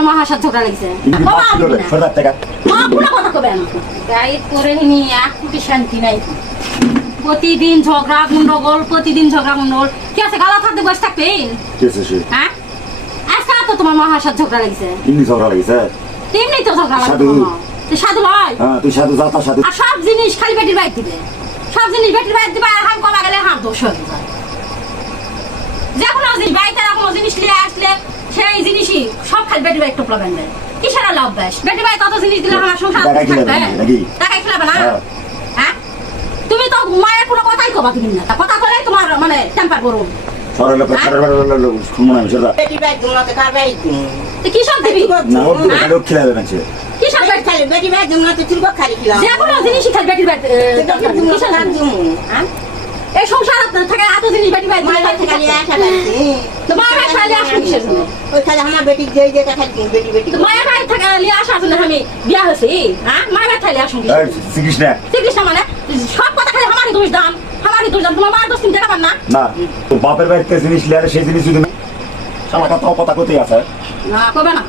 তোমার মা হাসার ঝগড়া লাগছে কথা কবে গাইড করে নি এক কোটি শান্তি নাই প্রতিদিন ঝগড়া গন্ডগোল কি আছে গালা থাকতে বসে থাকবে হ্যাঁ আজকে তো তোমার মা হাসার ঝগড়া লাগছে তেমনি তো ঝগড়া লাগছে সাধু ভাই তুই সাধু যা তা সাধু আর সব জিনিস খালি বেটির বাইর দিবে সব জিনিস বেটির বাইর দিবে আর হাম কমা গেলে হাম দোষ হয়ে যায় যে কোনো জিনিস বাইতে কোনো জিনিস নিয়ে আসলে সেই জিনিসই সব খালি বেটির বাইর টোপলা বেঁধে কিসের লাভ বেশ বেটির বাইর কত জিনিস দিলে আমার সংসার থাকবে টাকায় খেলাবে না হ্যাঁ তুমি তো মায়ের কোনো কথাই কবা তুমি না কথা বলে তোমার মানে টেম্পার গরম কি সব দিবি এই সংসার থাকে এত জিনিস বেটি ভাই তোমার আমার বেটি মায়ের ভাই থাকে আসার জন্য আমি বিয়া হয়েছি হ্যাঁ মায়ের ভাই থাকলে আসুন শ্রীকৃষ্ণ মানে সব কথা খালি আমারই দোষ দাম তোমার মায়ের দোষ তুমি দেখাবার না বাপের বাড়িতে জিনিস লিয়ারে সেই জিনিস যদি কথা কোথায় আছে না কবে না